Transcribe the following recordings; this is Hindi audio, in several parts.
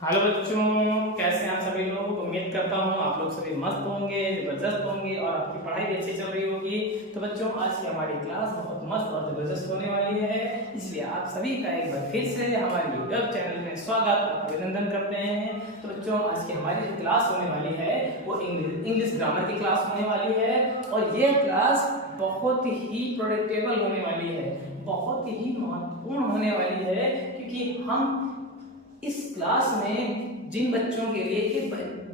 हेलो बच्चों, कैसे हैं आप सभी लोग। उम्मीद करता हूँ आप लोग सभी मस्त होंगे, जबरदस्त होंगे और आपकी पढ़ाई भी अच्छी चल रही होगी। तो बच्चों, आज की हमारी क्लास बहुत मस्त और जबरदस्त होने वाली है, इसलिए आप सभी का एक बार फिर से हमारे यूट्यूब चैनल में स्वागत अभिनंदन करते हैं। तो बच्चों, आज की हमारी जो क्लास होने वाली है वो इंग्लिश ग्रामर की क्लास होने वाली है और ये क्लास बहुत ही प्रोडक्टेबल होने वाली है, बहुत ही महत्वपूर्ण होने वाली है, क्योंकि हम इस क्लास में जिन बच्चों के लिए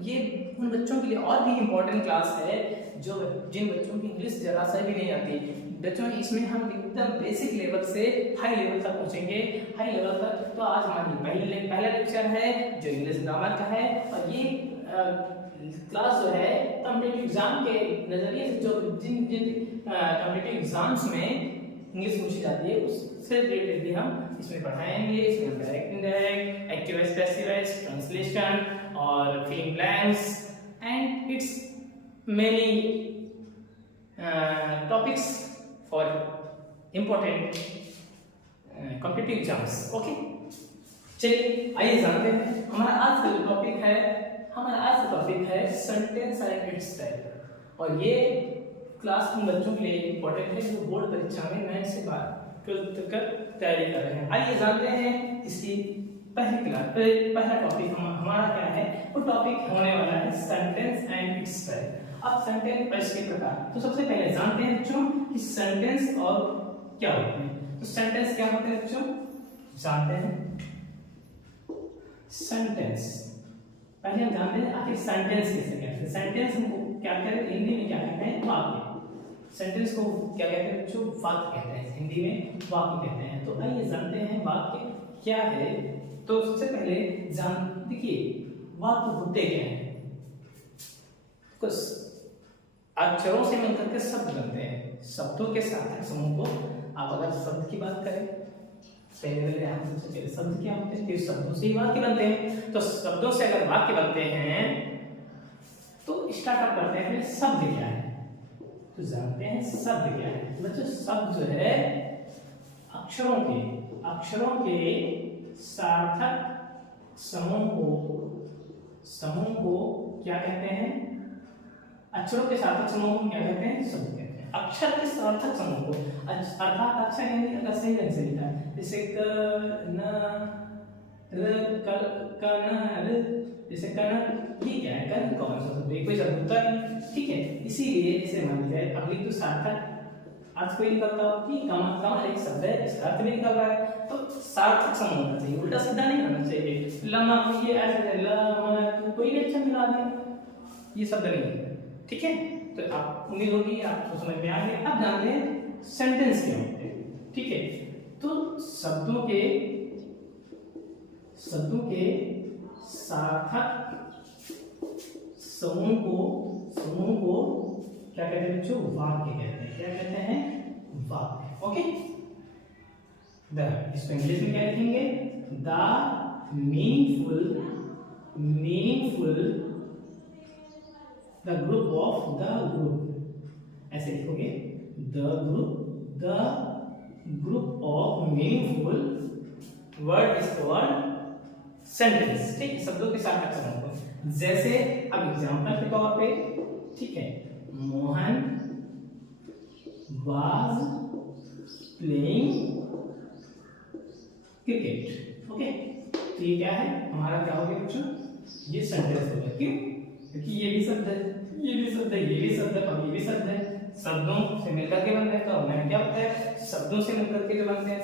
ये उन बच्चों के लिए और भी इम्पोर्टेंट क्लास है जो जिन बच्चों की इंग्लिश जरा सा भी नहीं आती। बच्चों, इसमें हम एकदम बेसिक लेवल से हाई लेवल तक पहुंचेंगे, हाई लेवल तक। तो आज हमारी पहला लेक्चर है जो इंग्लिश ग्रामर का है और ये क्लास जो है कॉम्पिटिटिव एग्जाम के नजरिए से जो जिन जिन कॉम्पिटिटिव एग्जाम्स में इंग्लिश पूछी जाती है उससे रिलेटेड भी हम इसमें पढ़ाएंगे। इसमें हम direct, indirect, active voice, passive voice, translation और filling blanks and it's many topics for important competitive exams. Okay, चलिए आइए जानते हैं हमारा आज का जो टॉपिक है। हमारा आज का टॉपिक है सेंटेंस एंड इट्स टाइप और ये क्लास उन बच्चों के लिए इम्पोर्टेंट है जो बोर्ड परीक्षा में नए से ट्वेल्थ तक तैयारी कर रहे हैं। आइए जानते हैं इसकी पहला टॉपिक हमारा क्या है। वो टॉपिक होने वाला है सेंटेंस एंड इट्स टाइप। अब सेंटेंस और इसके प्रकार। तो सबसे पहले जानते हैं बच्चों कि सेंटेंस और क्या होते हैं। तो सेंटेंस क्या होते हैं बच्चों, जानते हैं। सेंटेंस पहले हम जानते हैं आखिर सेंटेंस किसे कहते हैं। सेंटेंस को क्या कहते हैं, हिंदी में क्या कहते हैं, वाक्य। सेंटेंस को क्या कहते हैं बच्चों, वाक्य कहते हैं, हिंदी में वाक्य कहते हैं। तो आइए जानते हैं वाक्य क्या है। तो सबसे पहले देखिए वाक्य होते क्या हैं। कुछ अक्षरों से मिलकर के शब्द बनते हैं। शब्दों के सार्थक समूह को आप अगर शब्द की बात करें, सबसे पहले शब्द क्या होते हैं, फिर शब्दों से ही वाक्य बनते हैं। तो शब्दों से अगर वाक्य बनते हैं तो स्टार्टअप करते हैं फिर शब्द क्या है। तो जानते हैं शब्द क्या है बच्चों। शब्द जो है अक्षरों के सार्थक समूह को क्या कहते हैं। अक्षरों के सार्थक समूह को क्या कहते हैं, शब्द कहते हैं। अक्षर के सार्थक समूह को अर्थात अक्षर यानी अगर सही ढंग से लिखा है, जैसे क न र क न र, जैसे कन, ये क्या है, कन कौन सा शब्द है, कोई शब्द होता नहीं, ठीक है। इसीलिए इसे मान लीजिए अगली तो सार्थक अर्थ कोई निकलता हो कि कमल एक शब्द है, इसका अर्थ भी निकल रहा है, तो सार्थक समूह होना चाहिए, उल्टा सीधा नहीं होना चाहिए। लमा ये ऐसे लमा कोई भी अच्छा मिला दे, ये शब्द नहीं है, ठीक है। तो आप उम्मीद होगी आपको समझ में आ गया। अब जानते हैं सेंटेंस क्या होते हैं, ठीक है। तो शब्दों के सार्थक समूह को क्या कहते हैं बच्चों, वाक्य कहते हैं। क्या कहते हैं, वाक्य। ओके, इसको इंग्लिश में क्या लिखेंगे, द मीनिंगफुल द ग्रुप ऐसे लिखोगे, the group of meaningful word is called sentence, ठीक है। शब्दों के सार्थक समूह को, जैसे अब एग्जांपल के तौर पे, ठीक है, Mohan was playing cricket. Okay, तो ये क्या है हमारा, क्या हो गया बच्चों, ये सेंटेंस हो गया। क्यों, क्योंकि ये भी शब्द है, ये भी शब्द है, ये भी शब्द है और ये भी शब्द है। शब्दों से मिलकर के बनते हैं। तो मैंने क्या बताया, शब्दों से मिलकर के जो बनते हैं,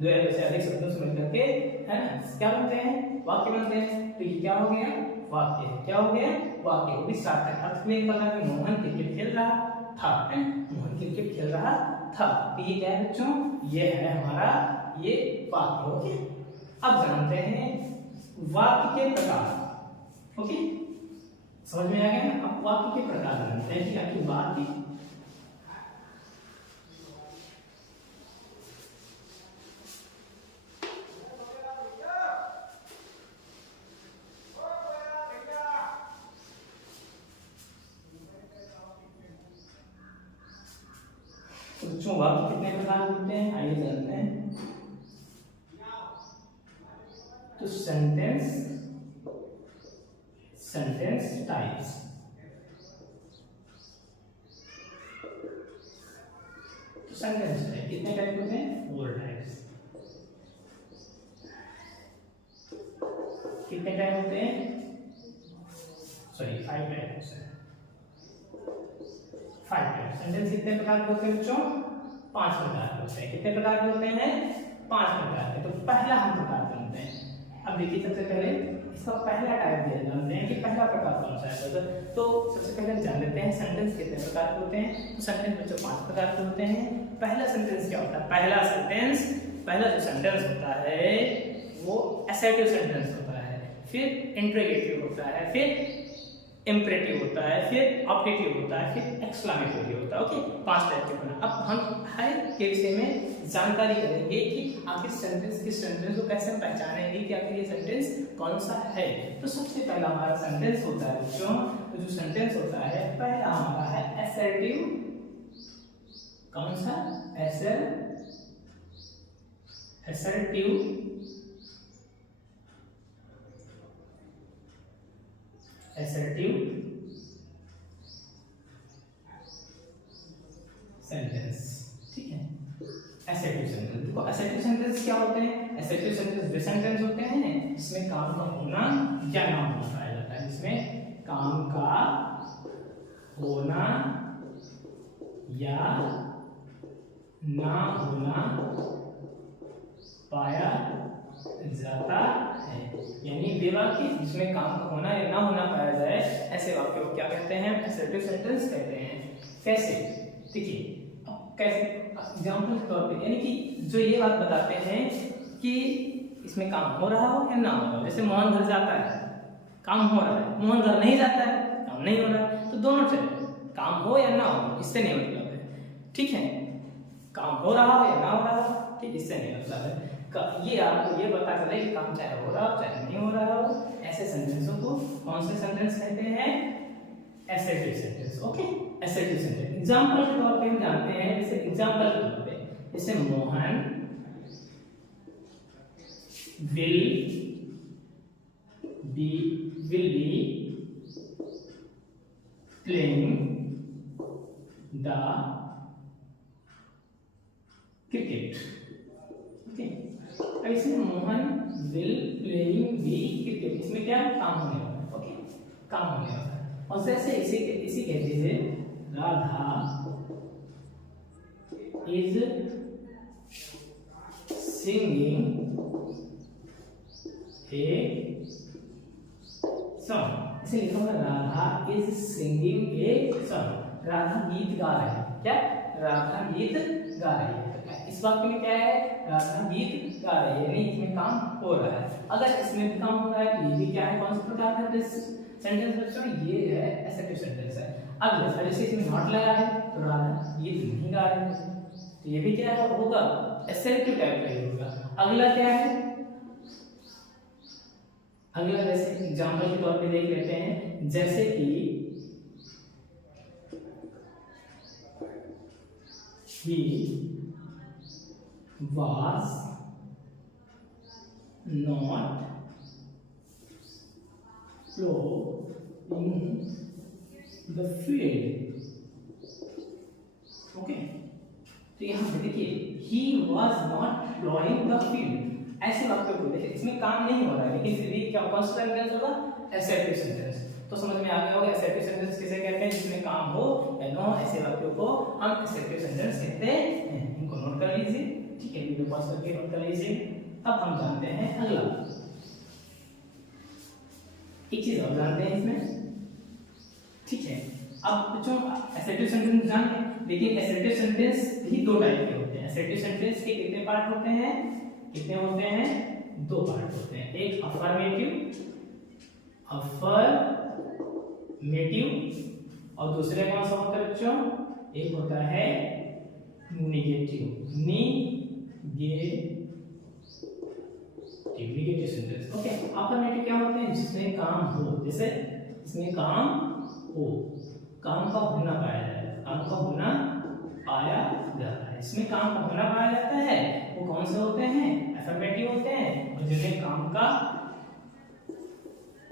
दो या से अधिक शब्दों से मिलकर के, है ना, क्या बनते हैं, वाक्य बनते हैं। तो ये क्या हो गया, वाक्य है। क्या हो गया, वाक्य। वो भी सार्थक अर्थ में निकला कि मोहन क्रिकेट खेल रहा था, मोहन क्रिकेट खेल रहा था। तो ये क्या है बच्चों, ये है हमारा ये वाक्य। ओके, अब जानते हैं वाक्य के प्रकार। ओके, समझ में आ गया ना। अब वाक्य के प्रकार जानते हैं कि आखिर वाक्य बच्चों वाक्य कितने प्रकार होते हैं, आइए जानते हैं। तो सेंटेंस सेंटेंस टाइप्स। तो सेंटेंस टाइप कितने टाइप होते हैं? 4 टाइप्स। कितने टाइप होते हैं? सॉरी 5 टाइप होते हैं। 5 टाइप। सेंटेंस कितने प्रकार के होते हैं बच्चों? 5 प्रकार के होते हैं। कितने प्रकार के होते हैं? 5 प्रकार के। तो पहला हम प्रकार जानते हैं। अब देखिए सबसे पहले इसका पहला टाइप दिया जानते हैं कि पहला प्रकार कौन सा है। तो सबसे पहले हम जान लेते हैं सेंटेंस कितने प्रकार के होते हैं। तो सेंटेंस बच्चों 5 प्रकार के होते हैं। पहला सेंटेंस क्या होता है? पहला जो सेंटेंस होता है वो असर्टिव सेंटेंस होता है, फिर इंट्रोगेटिव होता है, फिर इंपरेटिव होता है, फिर ऑप्टेटिव होता है, फिर एक्सक्लेमेटरी होता है। ओके, 5 टाइप के होते हैं। अब हम हर के विषय में जानकारी करेंगे कि आखिर किस सेंटेंस को कैसे हम पहचानेंगे कि आखिर ये सेंटेंस कौन सा है। तो सबसे पहला हमारा सेंटेंस होता है बच्चों, तो जो सेंटेंस होता है पहला हमारा है असर्टिव। कौन सा? Assertive sentence. ठीक है, असर्टिव सेंटेंस। देखो असर्टिव सेंटेंस क्या होते हैं? असर्टिव सेंटेंस वे सेंटेंस होते हैं जिसमें काम का होना या ना होना पाया जाता है। जिसमें काम का होना या ना होना पाया जाता है। यानी वे वाक्य जिसमें काम का होना या ना होना पाया जाए, ऐसे वाक्य को क्या कहते हैं? असर्टिव सेंटेंस कहते हैं। कैसे? देखिए कैसे एग्जांपल के तौर पे, यानी कि जो ये बात बताते हैं कि इसमें काम हो रहा हो या ना हो रहा हो। जैसे मोहन घर जाता है, काम हो रहा है। मोहन घर नहीं जाता है, काम नहीं हो रहा है। तो दोनों चले, काम हो या ना हो, इससे नहीं मतलब है। ठीक है, काम हो रहा हो या ना हो रहा हो, ठीक, इससे नहीं मतलब है। ये आपको ये पता चले कि काम चाहे हो रहा हो चाहे नहीं हो रहा हो। ऐसे सेंटेंसों को कौन से सेंटेंस कहते हैं? Assertive sentence. Okay, assertive sentence. Example के तौर पे हम जानते हैं, जैसे एग्जांपल के तौर पे, जैसे Mohan will be playing the cricket. Okay, अब इसमें Mohan will playing the cricket, इसमें क्या काम होने वाला है? ओके, काम होने वाला है। और जैसे इसी कहते हैं Radha is singing a song। इसे लिखा हुआ Radha is singing a song। Radha गीत गा रही है। क्या? राधा गीत गा रही है। तो इस वाक्य में क्या है? राधा गीत गा रही है, यानी इसमें काम हो रहा है। अगर इसमें भी काम हो रहा है तो ये भी क्या है? कौन सा प्रकार का सेंटेंस बच्चों? ये है असर्टिव सेंटेंस है। अब जैसे इसमें नॉट लगा है तो राधा गीत नहीं गा रही है, तो ये भी क्या होगा? असर्टिव टाइप का ही होगा। अगला क्या है? अगला जैसे एग्जांपल के तौर पे देख लेते हैं, जैसे कि he was not plowing the field। Okay, तो यहाँ पे देखिए he was not plowing the field, ऐसे वाक्य को देखिए इसमें काम नहीं हो रहा है, लेकिन फिर भी क्या कौन सा सेंटेंस होगा? Assertive sentence. तो समझ में आ गया होगा असर्टिव सेंटेंस किसे कहते हैं? जिसमें काम हो या ना हो, ऐसे वाक्यों को हम असर्टिव सेंटेंस कहते हैं। इनको नोट कर लीजिए। ठीक है, वीडियो पॉज करके नोट कर लीजिए। अब हम जानते हैं अगला, एक चीज और जानते हैं इसमें। ठीक है, अब बच्चों असर्टिव सेंटेंस जान गए, लेकिन असर्टिव सेंटेंस भी 2 टाइप के होते हैं। असर्टिव सेंटेंस के कितने पार्ट होते हैं? कितने होते हैं? 2 पार्ट होते हैं। एक अफर्मेटिव और दूसरे कौन सा होता है बच्चों? एक होता है निगेटिव सेंटेंस। ओके, अफर्मेटिव क्या होते हैं? जिसमें काम हो, जैसे इसमें काम हो, काम का होना पाया जाता है, काम का होना पाया जाता है। इसमें काम का होना पाया जाता है, वो कौन से होते हैं? अफर्मेटिव होते हैं। और जिन्हें काम का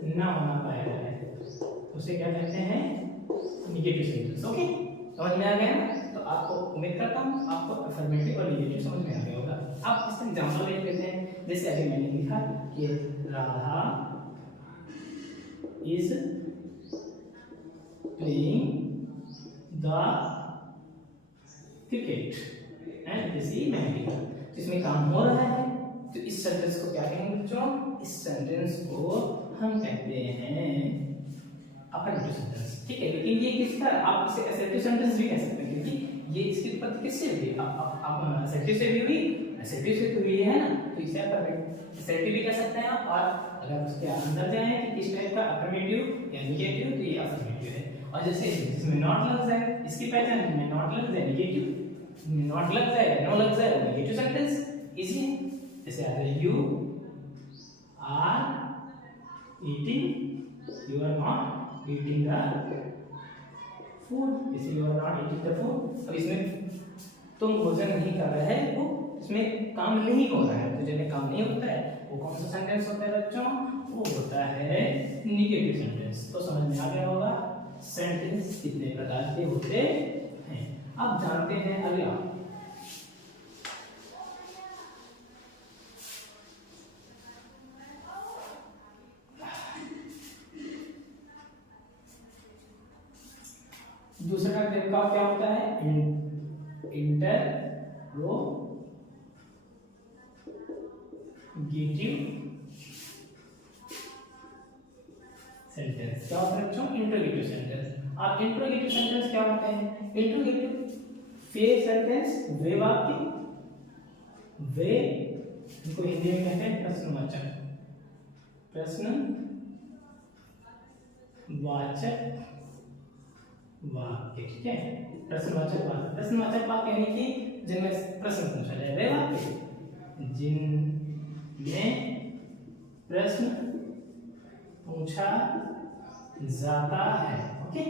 ना होना पाया जाता है उसे क्या कहते हैं, निगेटिव सेंटेंस। ओके, समझ में आ गया ना? तो आपको उम्मीद करता हूँ आपको अफर्मेटिव और निगेटिव समझ में आ गया होगा। अब इसका एग्जांपल देख लेते हैं। जैसे अभी मैंने लिखा कि Radha is playing the cricket and इसी मेहंदी का, इसमें काम हो रहा है। तो इस सेंटेंस को क्या कहेंगे बच्चों? इस सेंटेंस को हम कहते हैं अफर्मेटिव सेंटेंस। ठीक है, लेकिन ये किसका, आप इसे असर्टिव सेंटेंस भी कह सकते हैं, क्योंकि ये इसकी उत्पत्ति किससे हुई? आप असर्टिव से भी हुई, असर्टिव से हुई है ना, तो इसे असर्टिव भी कह सकते हैं आप। और अगर उसके अंदर जाएं कि किस टाइप का अफर्मेटिव या निगेटिव, तो ये अफर्मेटिव है। और जैसे इसमें नॉट लग जाए, इसकी पहचान में नॉट लग जाए निगेटिव, नॉट लग जाए, नो लग जाए नेगेटिव सेंटेंस, इजी है। जैसे आता है you are eating, you are not eating the food, इसे you are not eating the food. अब इसमें तुम भोजन नहीं कर रहे हो, इसमें काम नहीं हो रहा है, तो जिन्हें काम नहीं होता है वो कौन सा सेंटेंस होता है बच्चों? वो होता है निगेटिव सेंटेंस। तो समझ में आ गया होगा सेंटेंस कितने प्रकार के होते हैं। अब जानते हैं अगला, दूसरा टाइप का क्या होता है? Interrogative sentence. क्या होता है बच्चों? Interrogative sentence. अब इंट्रोगेटिव सेंटेंस क्या होते हैं? इंट्रोगेटिव वे सेंटेंस, वे वाक्य, वे इनको हिंदी में कहते हैं प्रश्नवाचक, प्रश्नवाचक वाक्य। ठीक है, प्रश्नवाचक वाक्य, प्रश्नवाचक वाक्य यानी कि जिनमें प्रश्न पूछा जाए, वे वाक्य जिनमें प्रश्न पूछा जाता है। ओके,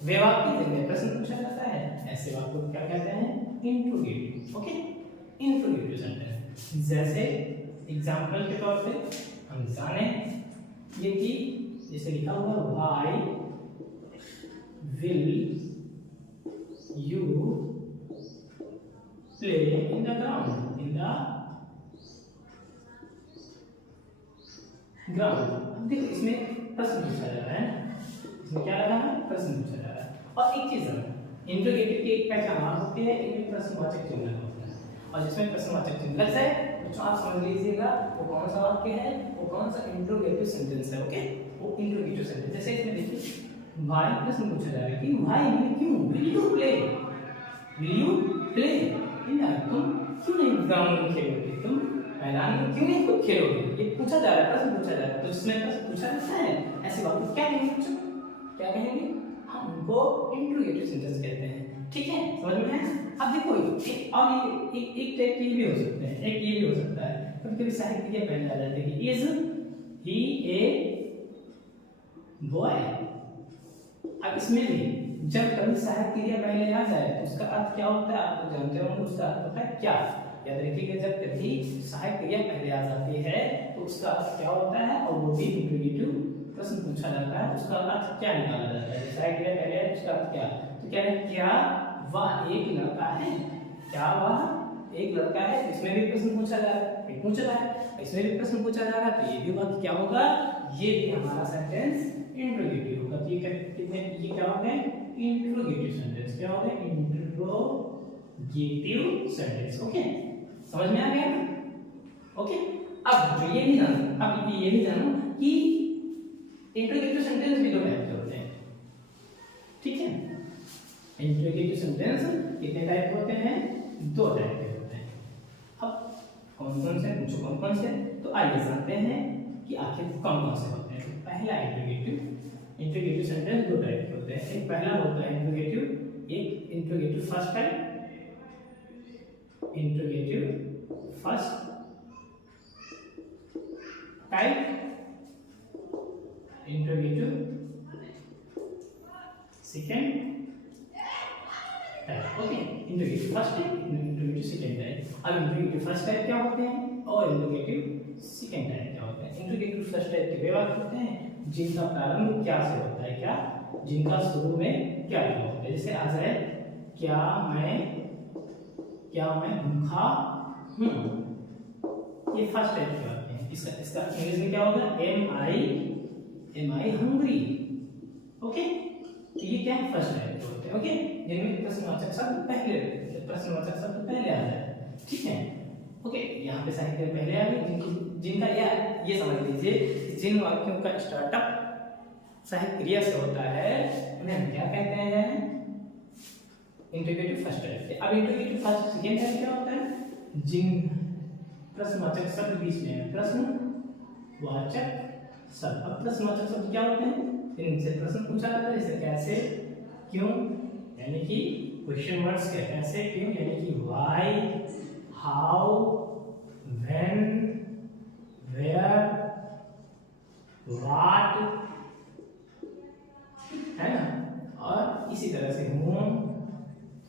वे वाक्य जिनमें प्रश्न पूछा जाता है, ऐसे वाक्य को क्या कहते हैं? इंट्रोगेटिव। Okay, interrogative sentence. जैसे एग्जांपल के तौर पे हम जाने ये कि जैसे लिखा हुआ why will you play in the ground, in the ground. अब देखो इसमें प्रश्न पूछा जा रहा है, इसमें क्या लगा है? प्रश्न पूछा जा रहा है। और एक चीज है, इंट्रोगेटिव की एक पहचान और होती है, इनमें प्रश्नवाचक चिन्ह होता है, और जिसमें प्रश्नवाचक चिन्ह लग जाए तो आप समझ लीजिएगा वो कौन सा वाक्य है, वो कौन सा इंट्रोगेटिव सेंटेंस है। ओके, वो इंट्रोगेटिव सेंटेंस। जैसे इसमें देखिए व्हाई प्रश्न पूछा जा रहा है कि व्हाई यानी क्यों, will you play, will you play in the, तुम क्यों नहीं ग्राउंड में खेलोगे, तुम मैदान में क्यों नहीं खुद खेलोगे, ये पूछा जा रहा है, प्रश्न पूछा जा रहा है। तो जिसमें प्रश्न पूछा जाता है ऐसे वाक्य क्या कहेंगे बच्चों? क्या कहेंगे? हम उनको इंट्रोगेटिव सेंटेंस कहते हैं। ठीक है, समझ में है? अब देखो एक और एक टाइप के भी हो सकते हैं, एक ये भी हो सकता है कभी कभी साहित्य के पहले आ जाते हैं कि इज ही ए बॉय। अब इसमें भी जब कभी सहायक क्रिया पहले आ जाए तो उसका अर्थ क्या होता है? आप लोग जानते होंगे, उसका अर्थ होता है क्या। याद रखिएगा, जब कभी सहायक क्रिया पहले आ जाती है तो उसका अर्थ क्या होता है, और वो भी इंट्रोगेटिव प्रश्न पूछा जाता है, उसका अर्थ क्या निकाला जाता है? सहायक क्रिया पहले है, उसका अर्थ क्या? तो क्या है? क्या वह एक लड़का है, क्या वह एक लड़का है। इसमें भी प्रश्न पूछा जा रहा है, पूछ रहा है, इसमें भी प्रश्न पूछा जा रहा है, तो ये भी वाक्य क्या होगा? ये भी हमारा सेंटेंस इंट्रोगेटिव होगा। तो ये कितने, ये क्या हो गए? Interrogative sentence. क्या हो गए? Interrogative sentence. ओके, समझ में आ गया ना? ओके, अब जो ये भी जानो, अब ये भी जानो कि इंट्रोगेटिव सेंटेंस भी दो टाइप के होते हैं। ठीक है, इंट्रोगेटिव सेंटेंस कितने टाइप के होते हैं? दो टाइप के होते हैं। अब कौन कौन से, पूछो कौन कौन से? तो आइए जानते हैं कि आखिर कौन कौन से होते हैं। पहला इंट्रोगेटिव सेंटेंस दो टाइप के होते हैं। एक पहला होता है इंट्रोगेटिव, एक interrogative first type, interrogative first type, interrogative second type. Okay, interrogative first type, interrogative second type. अब इंट्रोगेटिव फर्स्ट टाइप क्या होते हैं और इंट्रोगेटिव सेकेंड टाइप क्या होते हैं? इंट्रोगेटिव फर्स्ट टाइप के वे वाक्य होते हैं जिनका प्रारंभ क्या से होता है, क्या जिनका शुरू में क्या लिखा होता है। जैसे आ जाए क्या मैं भूखा हूँ, ये फर्स्ट टाइप के होते हैं। इसका इंग्लिश में क्या होगा, एम आई हंग्री। ओके, तो ये क्या है, फर्स्ट टाइप के होते हैं। ओके, जिनमें प्रश्नवाचक शब्द पहले आ जाए। ठीक है, ओके, यहाँ पे साहित्य पहले आ गए। जिनका ये समझ लीजिए, जिन वाक्यों का स्टार्टअप साहित्य क्रिया से होता है उन्हें हम क्या कहते हैं, इंट्रोगेटिव फर्स्ट टाइप। अब इंट्रोगेटिव फर्स्ट सेकंड टाइप क्या होता है, जिन प्रश्नवाचक शब्द बीच में है, प्रश्नवाचक शब्द। अब प्रश्नवाचक शब्द क्या होते हैं, इनसे प्रश्न पूछा जाता है, जैसे कैसे, क्यों, यानी कि क्वेश्चन वर्ड्स के कैसे, क्यों, यानी कि why, how, when, where, what, है ना। और इसी तरह से whom,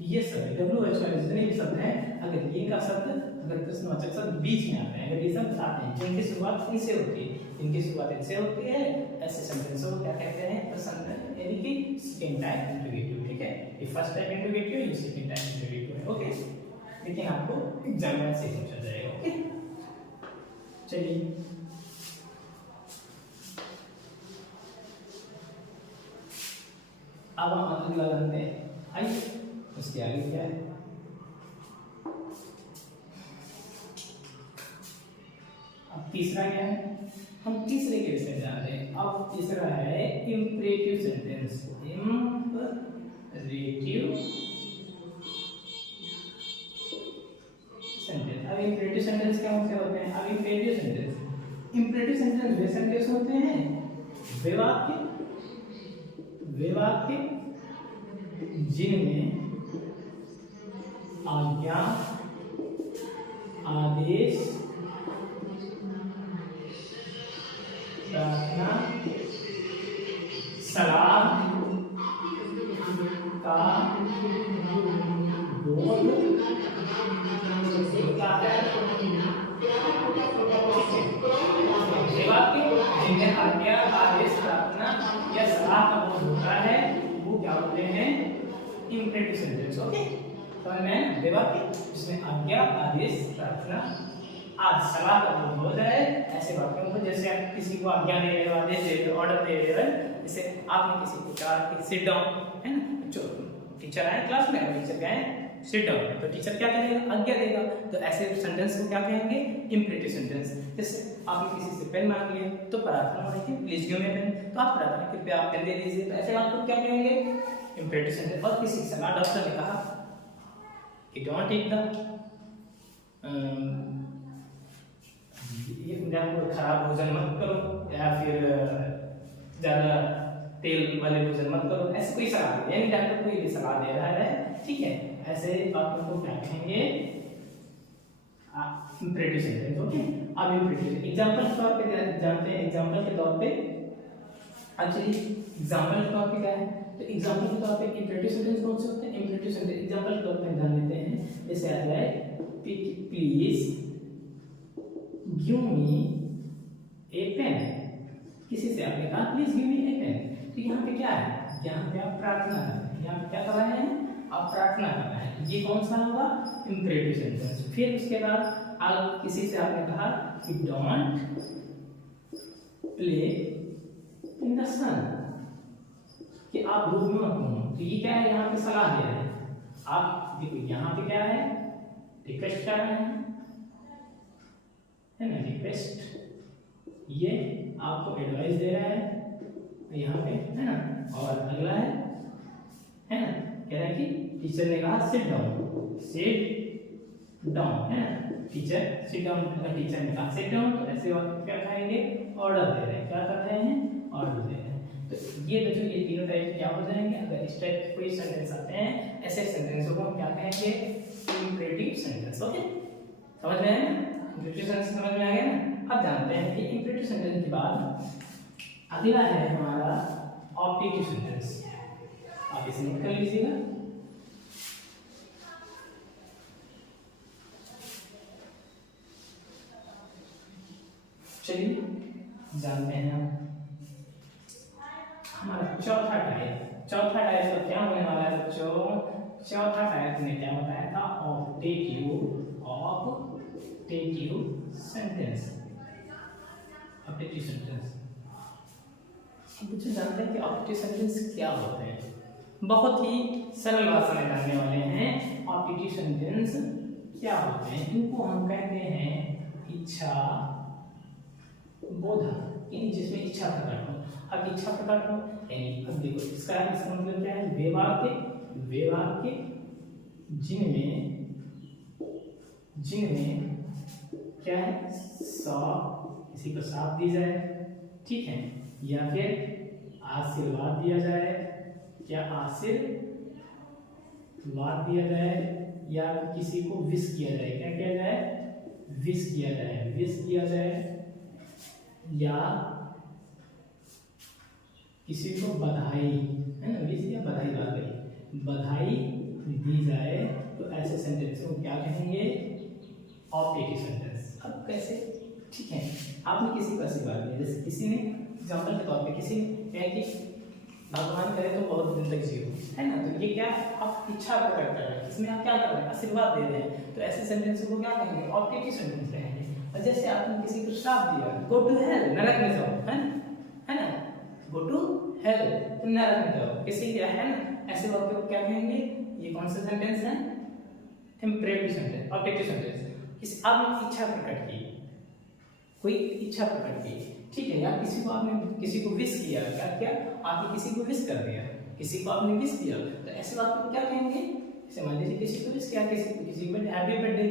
ये सब WH वाले जितने भी शब्द हैं, अगर ये का शब्द, अगर प्रश्नवाचक शब्द बीच में आते हैं, अगर ये शब्द आते हैं जिनकी शुरुआत इनसे होती है, ऐसे सेंटेंस को क्या कहते हैं, प्रश्न, यानी कि सेकंड टाइप इंट्रोगेटिव। ठीक है, ये फर्स्ट टाइप इंट्रोगेटिव, ये सेकंड टाइप इंट्रोगेटिव है। ओके, लेकिन आपको एग्जाम में से पूछा जाएगा। ओके, चलिए अब हम अगला जानते हैं। आइए, उसके आगे क्या है, अब तीसरा क्या है, हम तीसरे के विषय जान रहे हैं। अब तीसरा है इंपरेटिव सेंटेंस। अब इंपरेटिव सेंटेंस क्या होते हैं, अब इंपरेटिव सेंटेंस वे सेंटेंस होते हैं, वे वाक्य जिनमें आज्ञा, आदेश, प्रार्थना, सलाह का बोध होता है। जिन्हें आज्ञा, आदेश, प्रार्थना या सलाह का बोध होता है, वो क्या होते हैं, इंपरेटिव सेंटेंस। ओके, समझ में, वाक्य जिसमें आज्ञा, आदेश, प्रार्थना, आज सलाह का बोध हो जाए, ऐसे वाक्यों को, जैसे आप किसी को आज्ञा दे रहे हो, आदेश दे रहे हो, ऑर्डर दे रहे हो, जैसे आपने किसी को कहा कि सिट डाउन, है ना, जो टीचर आए क्लास में, टीचर कहे सिट डाउन, तो टीचर क्या करेगा, आज्ञा देगा। तो ऐसे सेंटेंस को क्या कहेंगे, इंपरेटिव सेंटेंस। जैसे आपने किसी से पेन मांग लिया, तो प्रार्थना हो रही है, प्लीज गिव मी पेन, तो आप प्रार्थना कृपया आप पेन दे दीजिए, तो ऐसे आपको क्या कहेंगे, इंपरेटिव सेंटेंस। और किसी की सलाह, डॉक्टर ने कहा कि डोंट ईट द खराब भोजन मत करो, या फिर ज्यादा तेल वाले भोजन मत करो, ऐसे कोई सलाह दे, यानी डॉक्टर कोई भी सलाह दे रहा है। ठीक है, ऐसे बातों को क्या कहेंगे, इंपरेटिव सेंटेंस। ओके, अब इंपरेटिव एग्जांपल के तौर पे जानते हैं। एग्जांपल के तौर पे एक्चुअली एग्जांपल के तौर पे क्या है, तो एग्जांपल के तौर पे इंपरेटिव सेंटेंस कौन से होते हैं, इंपरेटिव सेंटेंस एग्जांपल के तौर पे जान लेते हैं। जैसे आ जाए please give me a pen, किसी से आपने कहा please give me a pen, तो यहाँ पे क्या है, यहाँ पे आप प्रार्थना कर रहे हैं, यहाँ पे क्या कर रहे हैं, आप प्रार्थना कर रहे हैं, ये कौन सा होगा, इंपरेटिव सेंटेंस। फिर उसके बाद आप किसी से आपने कहा कि डोंट प्ले इन द सन, कि आप धूप में मत घूमो, तो ये क्या है, यहाँ पे सलाह दे रहे हैं। आप देखो यहाँ पे क्या है, रिक्वेस्ट कर रहे हैं, है ना, रिक्वेस्ट, ये आपको एडवाइस दे रहा है यहाँ पे, है ना। और अगला है ना, कह रहा है कि टीचर ने कहा सिट डाउन, है ना, टीचर सिट डाउन, अगर टीचर ने कहा सिट डाउन, तो ऐसे वक्त क्या कहेंगे, ऑर्डर दे रहे हैं, क्या कर रहे हैं, ऑर्डर दे रहे हैं। तो ये बच्चों ये तीनों टाइप क्या हो जाएंगे, अगर इस टाइप के कोई सेंटेंस आते हैं, ऐसे सेंटेंसों को हम क्या कहेंगे, इंपरेटिव सेंटेंस। ओके, समझ में आया ना, इंपरेटिव सेंटेंस समझ में आ गया ना। अब जानते हैं कि इंपरेटिव सेंटेंस के बाद अगला है हमारा ऑप्टेटिव सेंटेंस। आप इसे नोट कर लीजिएगा। चलिए जानते हैं हम हमारा चौथा टाइप का क्या होने वाला है बच्चों? चौथा टाइप में क्या बताया था? Optative sentence. ऑप्टेटिव सेंटेंस बच्चों जानते हैं कि ऑप्टेटिव सेंटेंस क्या होते हैं? बहुत ही सरल भाषा में जानने वाले हैं। ऑप्टेटिव सेंटेंस क्या होते हैं? इनको हम कहते हैं इच्छा बोधक, यानी जिसमें इच्छा प्रकट हो। अब इच्छा प्रकट हो यानी अब देखो इसका मतलब क्या है? वे वाक्य जिनमें क्या है? किसी को साथ दी जाए, ठीक है, या फिर आशीर्वाद दिया जाए, या आशीर्वाद दिया जाए, या किसी को विश किया जाए। क्या किया जाए? विश किया जाए, या किसी को बधाई, है ना, विश या बधाई बात करिए, बधाई दी जाए, तो ऐसे सेंटेंस को क्या कहेंगे? Optative sentence. अब कैसे? ठीक है, आपने किसी को आशीर्वाद दिया, जैसे किसी ने एग्जाम्पल के तौर पे किसी ने कहा कि भगवान करे तो बहुत दिन तक जियो, है ना, तो ये क्या आप इच्छा प्रकट कर रहे हैं, इसमें आप क्या कर रहे हैं? आशीर्वाद दे रहे हैं, तो ऐसे सेंटेंस को क्या कहेंगे? ऑप्टेटिव सेंटेंस कहेंगे। और जैसे आपने किसी को श्राप दिया, गो टू हेल, नरक में जाओ, है ना, गो टू हेल, तुम नरक में जाओ, किसी क्या है ना, ऐसे वाक्य को क्या कहेंगे? ये कौन सा सेंटेंस है? Imperative sentence, optative sentence. इस आपने इच्छा प्रकट की, कोई इच्छा प्रकट की, ठीक है, या किसी को विश किया, क्या आपने किसी को विश कर दिया, किसी को आपने विश किया, तो ऐसे बात को क्या कहेंगे? जैसे मान लीजिए किसी को विश किया, किसी को हैप्पी बर्थडे,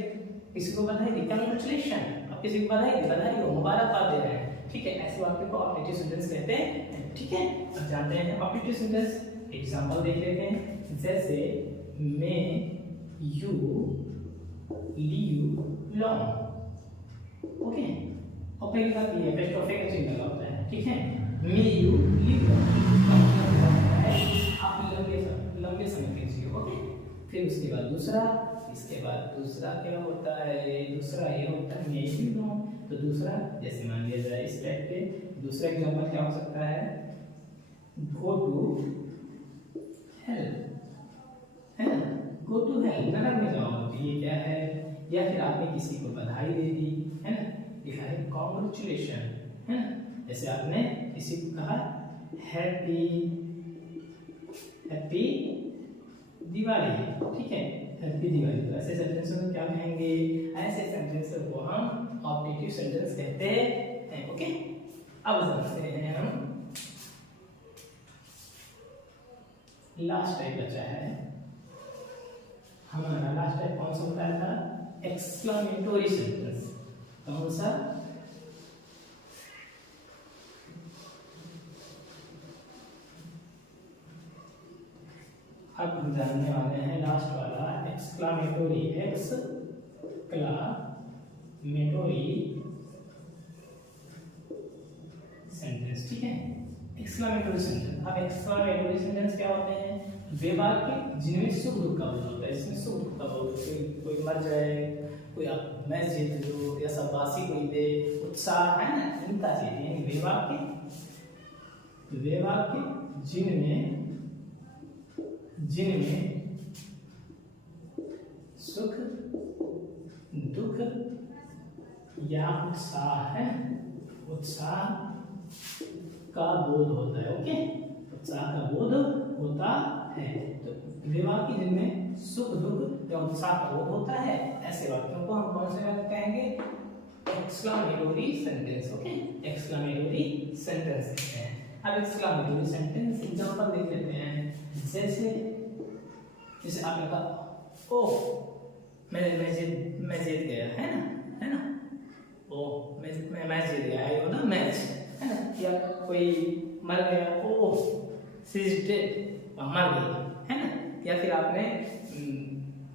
किसी को बधाई दी, कांग्रेचुलेशन, अब किसी को बधाई हो, मुबारकबाद दे रहे हैं, ठीक है, ऐसे वाक्य को ऑप्टेटिव सेंटेंस कहते हैं, ठीक है। अब जानते हैं ऑप्टेटिव सेंटेंस, एग्जांपल देख लेते हैं, जैसे may you live long, okay, और पहली बात ये है एपोस्ट्रोफे का चिन्ह लगा होता है, ठीक है, मे यू लिव आप लंबे समय के जियो, ओके। फिर उसके बाद दूसरा, इसके बाद दूसरा क्या होता है? दूसरा ये होता है मे यू नो, तो दूसरा जैसे मान लिया जाए इस टाइप पे, दूसरा एग्जांपल क्या हो सकता है? गो टू हेल, है ना, गो टू हेल, नरक में जाओ, तो ये क्या है? या फिर आपने किसी को बधाई दे दी, है ना, लिखा है कांग्रेचुलेशन, है ना, जैसे आपने किसी को कहा हैप्पी दिवाली, ठीक है, हैप्पी दिवाली, तो ऐसे सेंटेंस को क्या कहेंगे? ऐसे सेंटेंस को हम ऑप्टेटिव सेंटेंस कहते हैं, ओके। अब समझते हैं हम लास्ट टाइप बचा है हमारा। लास्ट टाइप कौन सा बताया था? Exclamatory sentence. कौन सा? अब हम जानने वाले हैं लास्ट वाला एक्सक्लेमेटरी, सेंटेंस, ठीक है, एक्सक्लेमेटरी सेंटेंस। अब एक्सक्लेमेटरी सेंटेंस क्या होते हैं? वे वाक्य जिनमें सुख दुख का बोध होता है, इसमें सुख दुख का बोध, कोई मर जाए, कोई आप मैच जीत लो, या शाबाशी कोई दे, उत्साह, है ना, चिंता चाहिए, यानी वे वाक्य जिनमें सुख दुख या उत्साह का बोध होता है, ओके, उत्साह का बोध होता है, तो वे वाक्य जिनमें सुख दुख या उत्साह का बोध होता है, ऐसे वाक्यों को हम कौन से वाक्य कहेंगे? Exclamatory sentence, okay, exclamatory sentence कहते हैं। अब एक्सक्लेमेटरी सेंटेंस एग्जांपल देख लेते हैं, जैसे आपने कहा ओ मैं जीत गया, है ना, ओ मैं मैच जीत गया, आई ना मैच, है ना, या कोई मर गया, ओ शी इज डेड, मर गई, है ना, या फिर आपने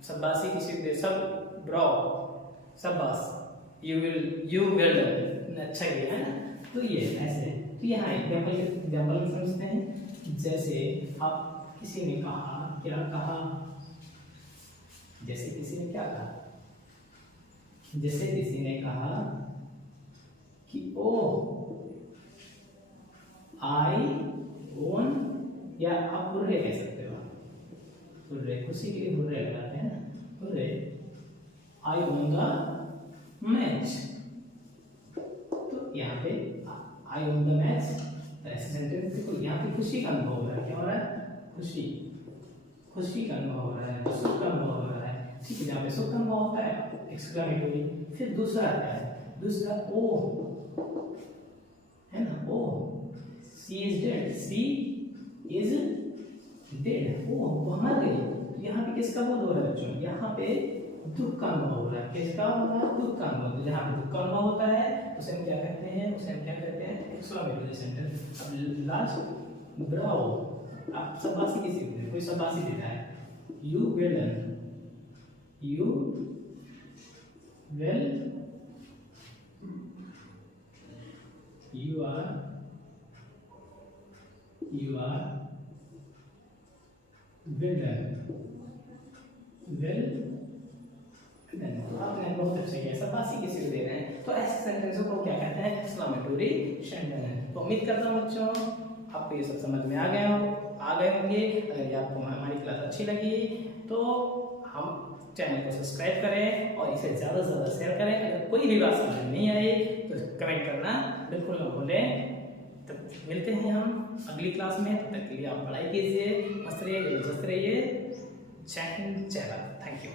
शाबाशी किसी को दे, सब ब्रो, शाबाश, यू वेल डन, अच्छा किया, है ना, तो ये ऐसे, तो यहाँ एग्जांपल समझते हैं। जैसे आप किसी ने कहा, क्या कहा, जैसे किसी ने क्या कहा, जैसे किसी ने कहा कि ओ आई ओन आप हुर्रे कह सकते हो, हुर्रे, खुशी के लिए हुर्रे लगाते हैं ना, hurray, I won the match. तो यहाँ पे आई वॉन द मैच, ऐसे सेंटेंस देखो यहाँ पे खुशी का अनुभव हो रहा है, क्या हो रहा है, खुशी, खुशी का अनुभव हो रहा है, सुख का अनुभव हो रहा है, ठीक है। जहाँ पे सुख का अनुभव होता है एक्सक्लेमेटरी। फिर दूसरा आता है, दूसरा ओ है ना, oh, she is dead, she is dead, ओ वो मर गई। तो यहाँ पे किसका बोध हो रहा है बच्चों, यहाँ पे दुख का अनुभव हो रहा है, किसका हो रहा है, दुख का अनुभव। जहाँ पे दुख का अनुभव होता है उसे हम क्या कहते हैं, उसे हम क्या कहते हैं, एक्सक्लेमेटरी सेंटेंस। अब लास्ट ब्रावो, आप शाबाशी किसी को, कोई शाबाशी देता है, you well done, you well, you are well done, well done। आपने बहुत अच्छा किया, शाबाशी किसी को दे रहे हैं, तो ऐसे सेंटेंसों को क्या कहते हैं, एक्सक्लेमेटरी सेंटेंस। तो उम्मीद करता हूँ बच्चों आपको ये सब समझ में आ गए होंगे। अगर ये आपको हमारी क्लास अच्छी लगी तो हम चैनल को सब्सक्राइब करें और इसे ज़्यादा से ज़्यादा शेयर करें। अगर कोई भी बात समझ नहीं आई तो कमेंट करना बिल्कुल न भूलें। तब मिलते हैं हम अगली क्लास में, तब तक के लिए आप पढ़ाई कीजिए, मस्त रहिए, जबरदस्त रहिए। जय हिंद, जय भारत, थैंक यू।